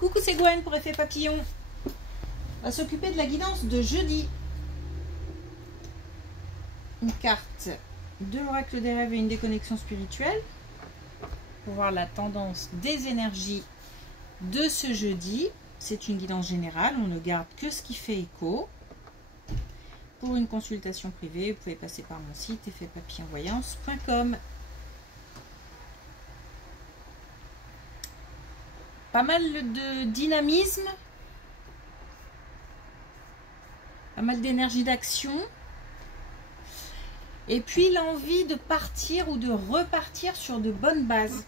Coucou, c'est Gwen pour Effet Papillon. On va s'occuper de la guidance de jeudi. Une carte de l'oracle des rêves et une déconnexion spirituelle pour voir la tendance des énergies de ce jeudi. C'est une guidance générale, on ne garde que ce qui fait écho. Pour une consultation privée, vous pouvez passer par mon site effetpapillonvoyance.com. Pas mal de dynamisme, pas mal d'énergie d'action, et puis l'envie de partir ou de repartir sur de bonnes bases.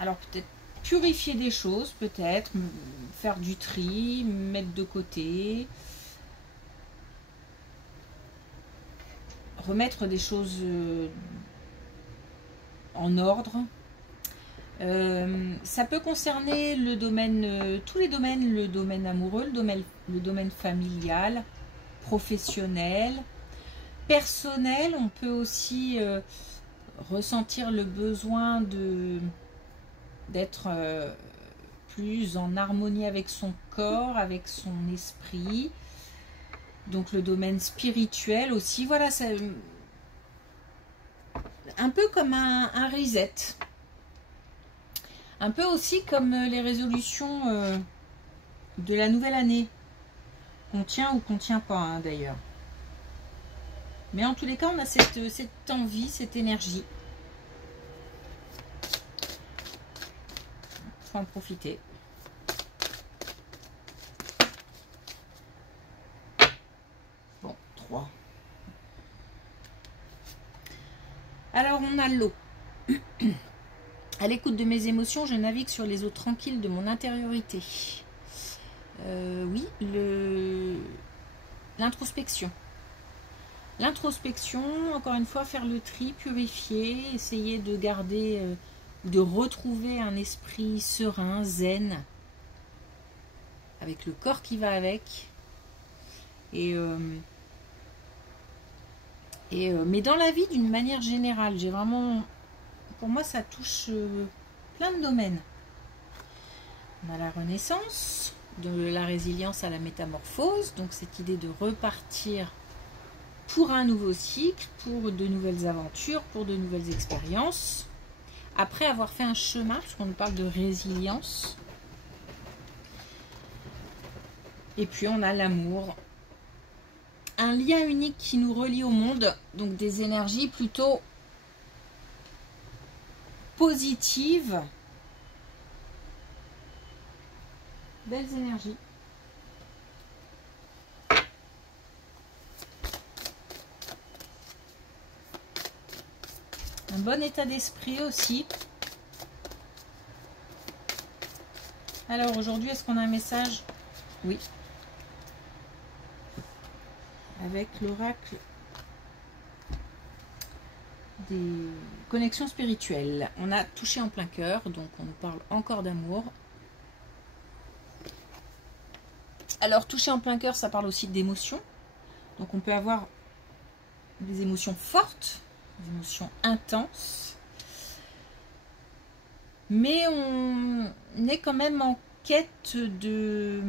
Alors peut-être purifier des choses, peut-être faire du tri, mettre de côté, remettre des choses en ordre. Ça peut concerner le domaine, tous les domaines, le domaine amoureux, le domaine familial, professionnel, personnel. On peut aussi ressentir le besoin d'être plus en harmonie avec son corps, avec son esprit. Donc le domaine spirituel aussi. Voilà, c'est un peu comme un reset. Un peu aussi comme les résolutions de la nouvelle année. Qu'on tient ou qu'on tient pas, hein, d'ailleurs. Mais en tous les cas, on a cette envie, cette énergie. Il faut en profiter. Bon, 3. Alors, on a l'eau. À l'écoute de mes émotions, je navigue sur les eaux tranquilles de mon intériorité. Oui, l'introspection. L'introspection, encore une fois, faire le tri, purifier, essayer de garder, de retrouver un esprit serein, zen, avec le corps qui va avec. Mais dans la vie, d'une manière générale, j'ai vraiment... Pour moi, ça touche plein de domaines. On a la renaissance, de la résilience à la métamorphose. Donc, cette idée de repartir pour un nouveau cycle, pour de nouvelles aventures, pour de nouvelles expériences. Après avoir fait un chemin, puisqu'on nous parle de résilience. Et puis, on a l'amour. Un lien unique qui nous relie au monde. Donc, des énergies plutôt positive, belles énergies. Un bon état d'esprit aussi. Alors aujourd'hui, est-ce qu'on a un message? Oui. Avec l'oracle des connexions spirituelles. On a touché en plein cœur, donc on nous parle encore d'amour. Alors toucher en plein cœur, ça parle aussi d'émotions. Donc on peut avoir des émotions fortes, des émotions intenses. Mais on est quand même en quête de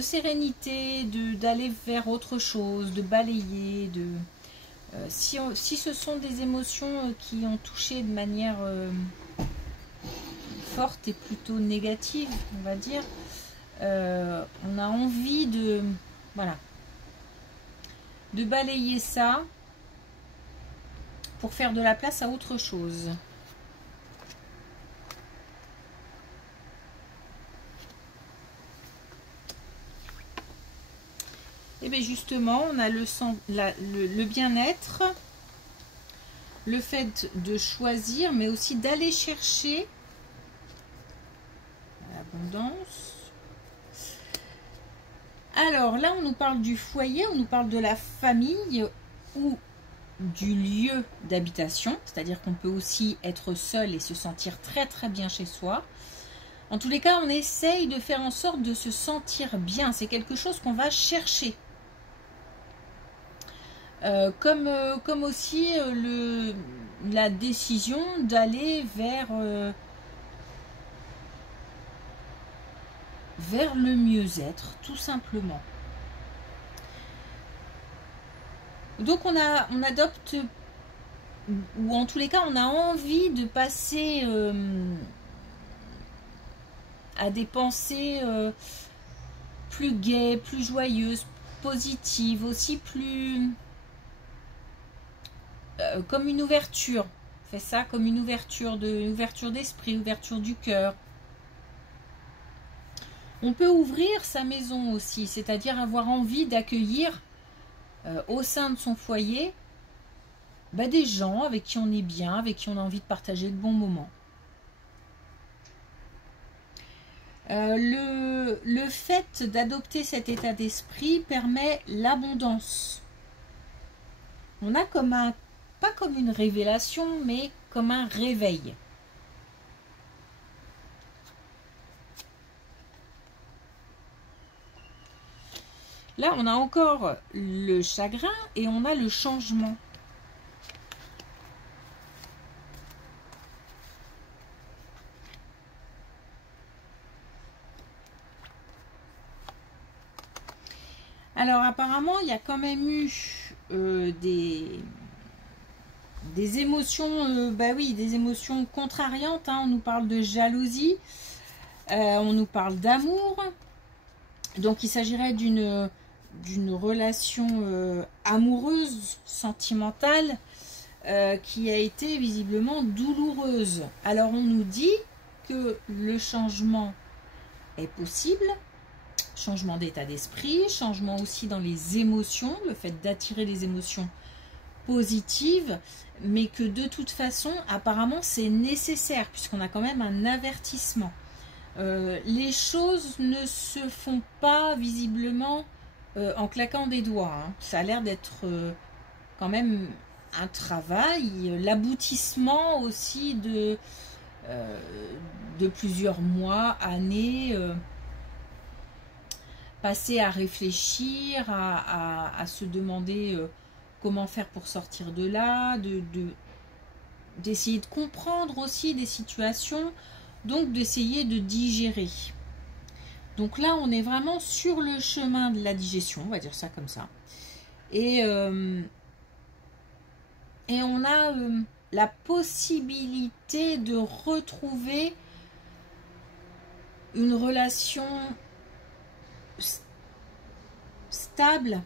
sérénité, d'aller vers autre chose, de balayer, si ce sont des émotions qui ont touché de manière forte et plutôt négative, on va dire, on a envie de balayer ça pour faire de la place à autre chose. Et bien justement, on a le bien-être, le fait de choisir, mais aussi d'aller chercher l'abondance. Alors là, on nous parle du foyer, on nous parle de la famille ou du lieu d'habitation, c'est-à-dire qu'on peut aussi être seul et se sentir très très bien chez soi. En tous les cas, on essaye de faire en sorte de se sentir bien. C'est quelque chose qu'on va chercher. Comme aussi la décision d'aller vers le mieux-être, tout simplement. Donc on adopte, ou en tous les cas on a envie de passer à des pensées plus gaies, plus joyeuses, positives, aussi plus comme une ouverture. On fait ça comme une ouverture d'esprit, ouverture du cœur. On peut ouvrir sa maison aussi, c'est-à-dire avoir envie d'accueillir au sein de son foyer des gens avec qui on est bien, avec qui on a envie de partager de bons moments. Le fait d'adopter cet état d'esprit permet l'abondance. On a pas comme une révélation, mais comme un réveil. Là, on a encore le chagrin et on a le changement. Alors, apparemment, il y a quand même eu des émotions, oui, des émotions contrariantes. Hein. On nous parle de jalousie, on nous parle d'amour. Donc, il s'agirait d'une relation amoureuse, sentimentale, qui a été visiblement douloureuse. Alors on nous dit que le changement est possible, changement d'état d'esprit, changement aussi dans les émotions, le fait d'attirer les émotions positives, mais que de toute façon apparemment c'est nécessaire puisqu'on a quand même un avertissement. Les choses ne se font pas visiblement en claquant des doigts. Hein. Ça a l'air d'être quand même un travail, l'aboutissement aussi de plusieurs mois, années, passés à réfléchir, à se demander comment faire pour sortir de là, d'essayer de comprendre aussi des situations, donc d'essayer de digérer. Donc là, on est vraiment sur le chemin de la digestion, on va dire ça comme ça. Et on a la possibilité de retrouver une relation stable.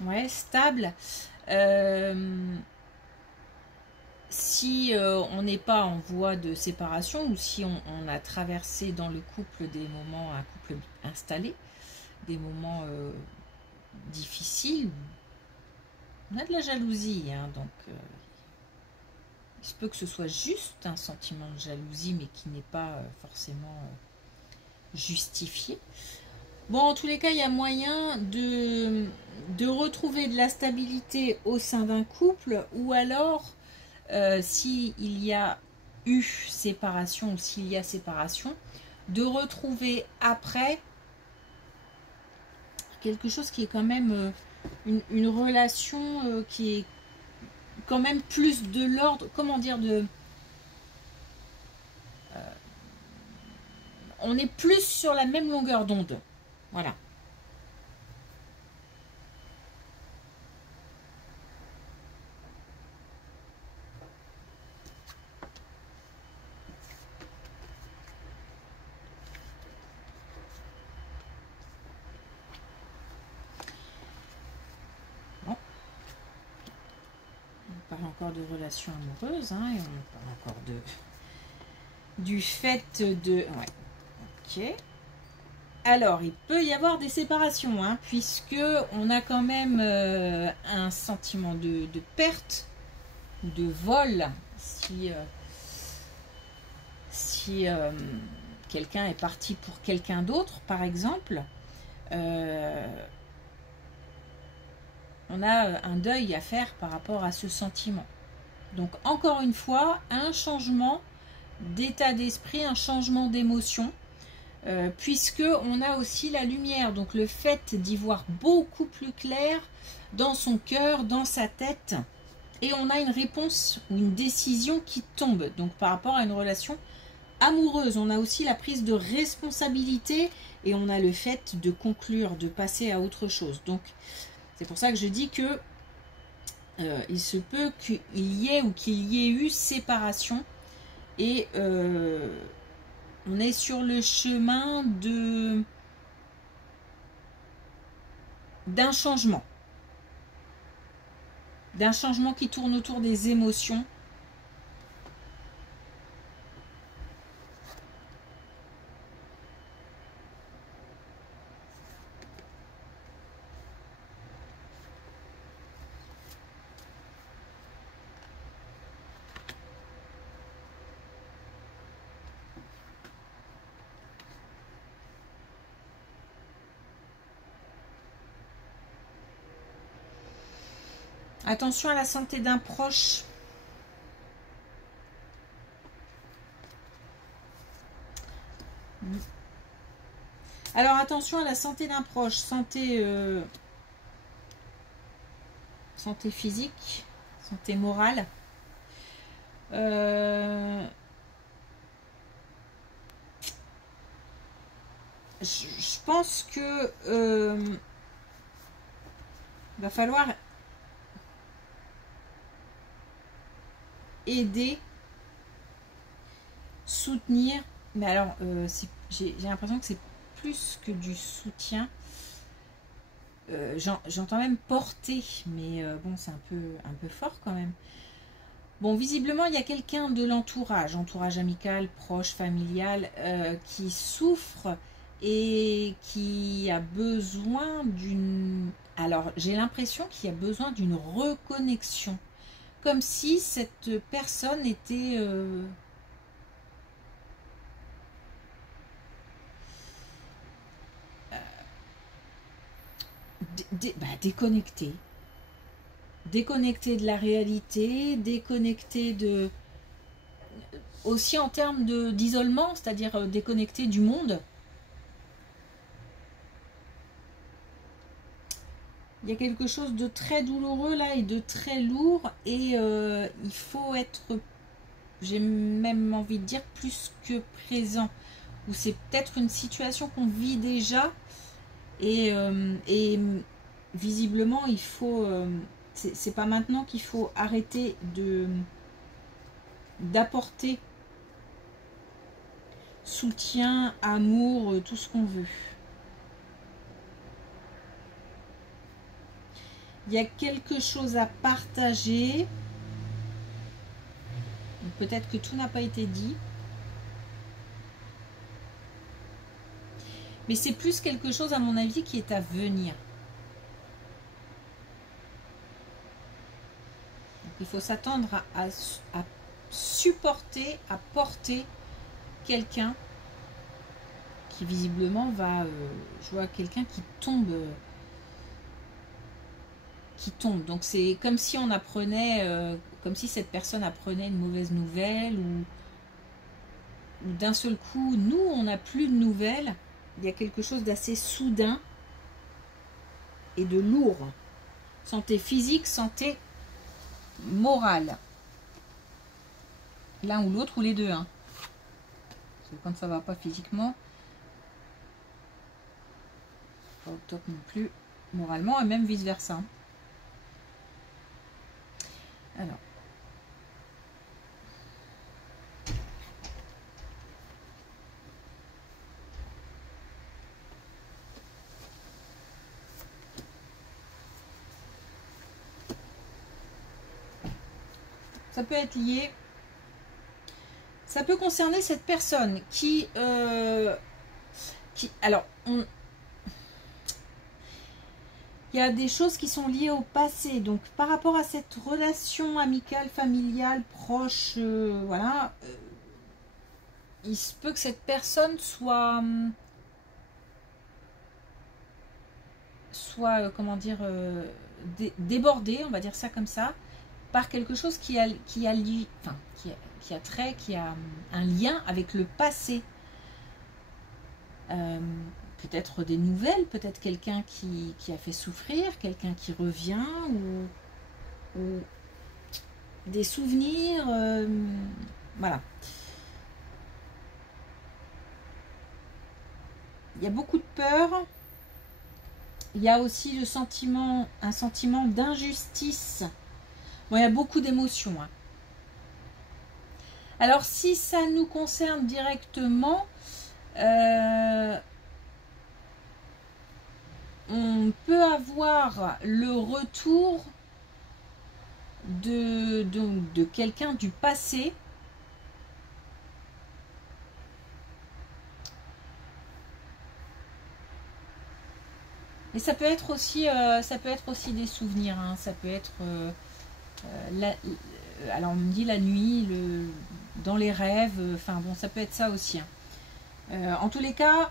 Ouais, stable. Si on n'est pas en voie de séparation ou si on a traversé dans le couple des moments, un couple installé, des moments difficiles, on a de la jalousie, hein, donc il se peut que ce soit juste un sentiment de jalousie mais qui n'est pas forcément justifié. Bon, en tous les cas, il y a moyen de retrouver de la stabilité au sein d'un couple ou alors s'il y a eu séparation ou s'il y a séparation, de retrouver après quelque chose qui est quand même une relation qui est quand même plus de l'ordre, comment dire, on est plus sur la même longueur d'onde. Voilà. Encore de relations amoureuses, hein, et on parle encore du fait de... Ouais. Ok. Alors, il peut y avoir des séparations, hein, puisque on a quand même un sentiment de perte, de vol, si quelqu'un est parti pour quelqu'un d'autre, par exemple. On a un deuil à faire par rapport à ce sentiment. Donc encore une fois, un changement d'état d'esprit, un changement d'émotion. puisque on a aussi la lumière, donc le fait d'y voir beaucoup plus clair dans son cœur, dans sa tête, et on a une réponse ou une décision qui tombe. Donc par rapport à une relation amoureuse, on a aussi la prise de responsabilité et on a le fait de conclure, de passer à autre chose. Donc c'est pour ça que je dis que il se peut qu'il y ait ou qu'il y ait eu séparation et on est sur le chemin d'un changement qui tourne autour des émotions. Attention à la santé d'un proche. Alors attention à la santé d'un proche, santé physique, santé morale. Je pense que va falloir aider, soutenir, mais alors j'ai l'impression que c'est plus que du soutien. J'entends même porter, mais bon, c'est un peu fort quand même. Bon, visiblement, il y a quelqu'un de l'entourage, entourage amical, proche, familial, qui souffre et qui a besoin d'une... Alors, j'ai l'impression qu'il y a besoin d'une reconnexion. Comme si cette personne était... déconnectée. Déconnectée de la réalité, déconnectée de... Aussi en termes d'isolement, c'est-à-dire déconnectée du monde. Il y a quelque chose de très douloureux là et de très lourd et il faut être, j'ai même envie de dire, plus que présent. Ou c'est peut-être une situation qu'on vit déjà et visiblement il faut, c'est pas maintenant qu'il faut arrêter d'apporter soutien, amour, tout ce qu'on veut. Il y a quelque chose à partager. Peut-être que tout n'a pas été dit. Mais c'est plus quelque chose, à mon avis, qui est à venir. Donc, il faut s'attendre à supporter, à porter quelqu'un qui visiblement va... je vois quelqu'un qui tombe... Donc c'est comme si on apprenait, comme si cette personne apprenait une mauvaise nouvelle ou d'un seul coup, nous, on n'a plus de nouvelles. Il y a quelque chose d'assez soudain et de lourd. Santé physique, santé morale. L'un ou l'autre ou les deux. Hein. Parce que quand ça ne va pas physiquement, pas au top non plus moralement et même vice versa. Alors, ça peut être lié, ça peut concerner cette personne qui alors, il y a des choses qui sont liées au passé. Donc, par rapport à cette relation amicale, familiale, proche, voilà, il se peut que cette personne soit comment dire, débordée, on va dire ça comme ça, par quelque chose qui a un lien avec le passé. peut-être des nouvelles, peut-être quelqu'un qui a fait souffrir, quelqu'un qui revient, ou des souvenirs, voilà. Il y a beaucoup de peur. Il y a aussi le sentiment, un sentiment d'injustice. Bon, il y a beaucoup d'émotions. Hein. Alors, si ça nous concerne directement, on peut avoir le retour de quelqu'un du passé. Et ça peut être aussi des souvenirs. Hein. Ça peut être alors on me dit la nuit, dans les rêves. Enfin bon, ça peut être ça aussi. Hein. En tous les cas,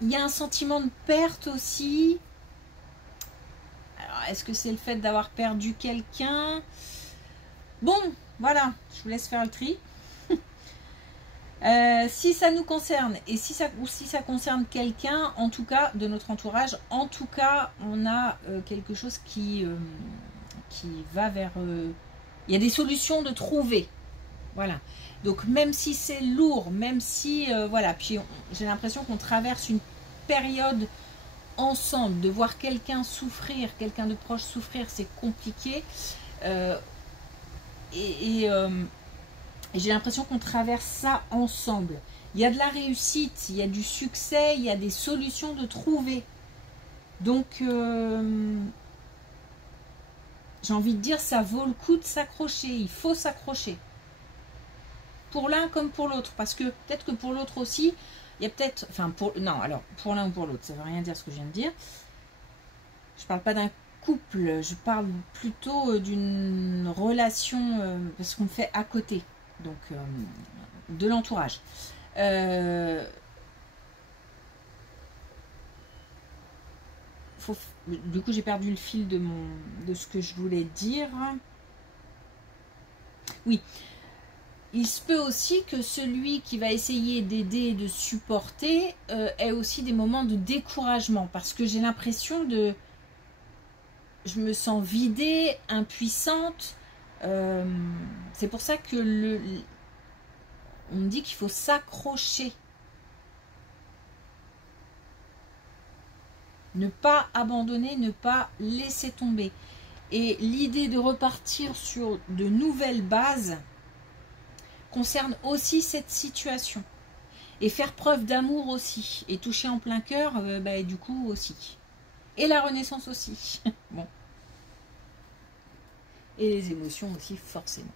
il y a un sentiment de perte aussi. Alors, est-ce que c'est le fait d'avoir perdu quelqu'un? Bon, voilà, je vous laisse faire le tri. Si ça nous concerne, et si ça concerne quelqu'un, en tout cas, de notre entourage, en tout cas, on a quelque chose qui va vers... il y a des solutions de trouver. Voilà. Donc, même si c'est lourd, même si... voilà, puis j'ai l'impression qu'on traverse une période ensemble. De voir quelqu'un souffrir, quelqu'un de proche souffrir, c'est compliqué. Et j'ai l'impression qu'on traverse ça ensemble. Il y a de la réussite, il y a du succès, il y a des solutions de trouver. Donc, j'ai envie de dire, ça vaut le coup de s'accrocher. Il faut s'accrocher. Pour l'un comme pour l'autre. Parce que peut-être que pour l'autre aussi, il y a peut-être... Enfin, non, alors, pour l'un ou pour l'autre, ça ne veut rien dire ce que je viens de dire. Je ne parle pas d'un couple, je parle plutôt d'une relation, parce qu'on fait à côté. Donc, de l'entourage. Du coup, j'ai perdu le fil de ce que je voulais dire. Oui. Il se peut aussi que celui qui va essayer d'aider, de supporter, ait aussi des moments de découragement. Parce que j'ai l'impression de... Je me sens vidée, impuissante. C'est pour ça que on me dit qu'il faut s'accrocher. Ne pas abandonner, ne pas laisser tomber. Et l'idée de repartir sur de nouvelles bases concerne aussi cette situation. Et faire preuve d'amour aussi. Et toucher en plein cœur, du coup aussi. Et la renaissance aussi. Bon. Et les émotions aussi, forcément.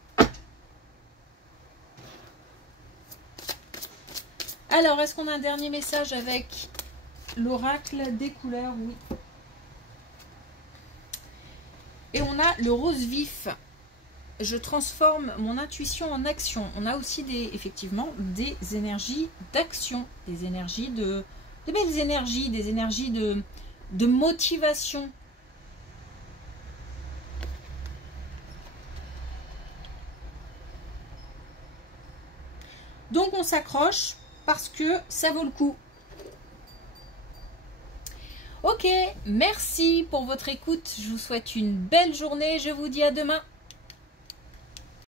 Alors, est-ce qu'on a un dernier message avec l'oracle des couleurs? Oui. Et on a le rose vif. Je transforme mon intuition en action. On a aussi effectivement des énergies d'action, des énergies de belles énergies, des énergies de motivation. Donc on s'accroche parce que ça vaut le coup. Ok, merci pour votre écoute. Je vous souhaite une belle journée. Je vous dis à demain.